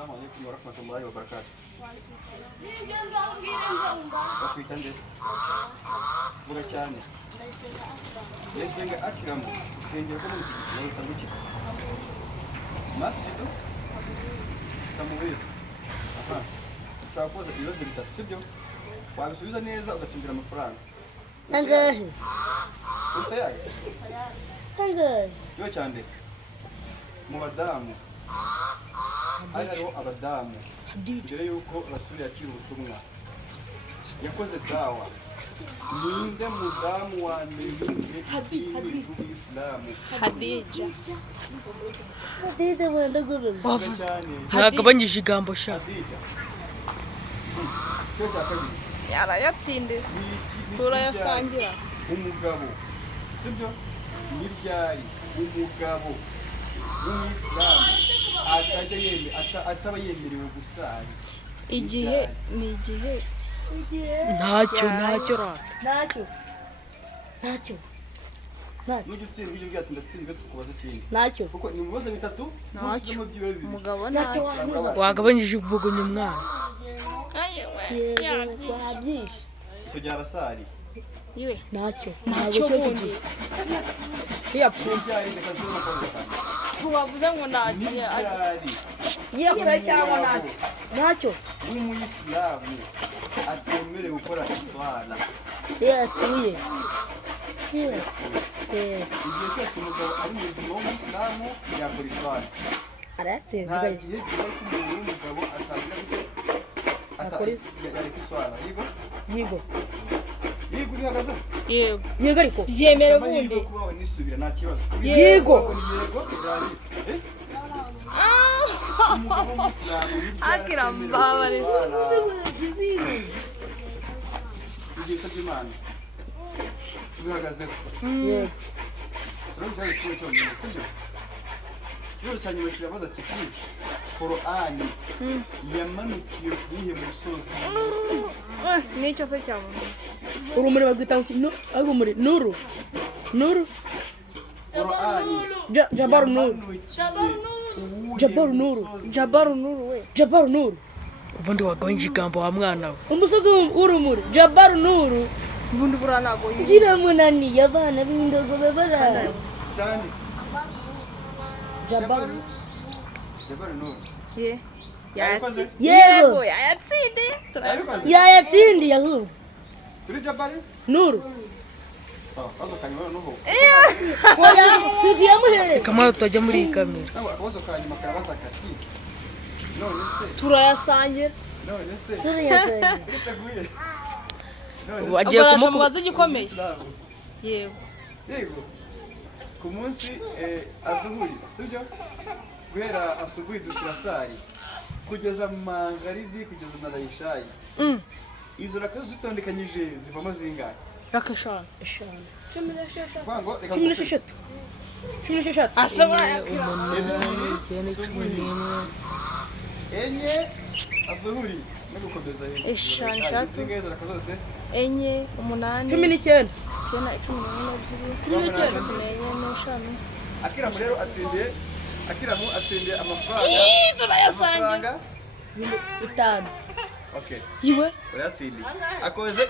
Assalamualaikum warahmatullahi wabarakatuh. Waalaikumsalam. Bakwita nde? Vuga cyane. Yesenge akiramu. Isengero ko mu kigo nguki. Masjidu? Tamuwira. Aha. Ushaka kubaza ibibazo bitatu sibyo? Wabisubiza neza ugatsindira amafaranga. Angahe? Utayari? Angahe? Kiba cyane. Mu badamu. Hariho abadamu. Mbere yuko Rasuli yakira ubutumwa yakoze dawa. Ninde mudamu wa mbere w'idini y'Islamu? Hadija. Hadija mwenda gube. Wavuze. Ntagabanyije igambo sha. Hadija. Cyo cyakabiri. Yarayatsinde. Turayasangira. Umugabo. Sibyo? Niryari umugabo w'Islamu ataba yemerewe gusara. Igihe ni igihe. Ntacyo. Nujya utsindwa ibyo byatu ndatsinzwe tukubaza ikindi. Ntacyo. Kuko ni mu bibazo bitatu. Ntacyo. Bibiri. Umugabo Ntacyo ntacyo. Wagabanyije ubugunyu umwana. Wabyishe. Icyo gihe arasari. Iwe. Ntacyo. Ntacyo bundi. Niryari reka nsubire mu kazi kanjye. Tubavuze ngo ntacyo. Niryari Yekure cyangwa ntacyo. Ntacyo. w'umuyisilamu atemerewe gukora iswala. Yatuye. Igihe cyose umugabo ari muzima w'umuyisilamu yakora iswala. Aratsinzwe. Nta gihe kiba cy'umuntu w'umugabo atagira yareka iswala. Yigo uhagaze? Yego. Yego ariko. Byemere Nyuma bundi. y'uko kubaho nisubira nta kibazo. Yego. Yego birari. Umugabo w'umuyisilamu Akira mbabare. igihe cy'Imana bihagazeho. Yego. Turabona ikibazo cyonyine sibyo? Ikibazo cya nyuma kirabaza kiti Korani yamanukiye ku yihe musozi? Nicyo se cyabona. Urumuri bagwita urumuri nuru. Korani Jabar Nur. Jabar Nur. Jabaru Nuru we. Jabar Nur. Ubundi wagabanyije igambo wa mwana we. Umusozi w'urumuri. Jabar Nur. Ubundi buranago yiwe. Gira munani yabana b'indogobe bara. cyane Jabar. Jabari Nur. Ye. Yabikoze? Yego. Yayatsinde. Yabikoze? Yayatsindiye ahubwo. Turi Jabari? Nur. Sawa, kazo kanyuma noneho. Oya, tugiyamuhere. Kamara tutajya muri iyi kamera. Nawe akabazo kanyuma karabaza kati none se Turayasangira. Tuyasanye. biteguye Wagiye Abarasha kumukuba. mubaze igikomeye. Islamu. Yego. Yego ku munsi aduhuri sibyo guhera asubuhi dusirasari kugeza mangaribi kugeza na rayishayi izo rakazo zitondekanyije zivamo zingahe? Rakashana. Kwango reka 16. 16. ebyiri subuhi enye aduhuri no gukomeza Eshanu, eshatu. zingahe izo rakazo zose? Enye, umunani, 19. icyenda, cumi n'ebyiri, Cumi n'icyenda. cumi n'enye, n'eshanu. Akiramu rero atsindiye amafaranga. Turayasangira. Amafaranga? 5. Okay. Yiwe. Urayatsindiye. Akoze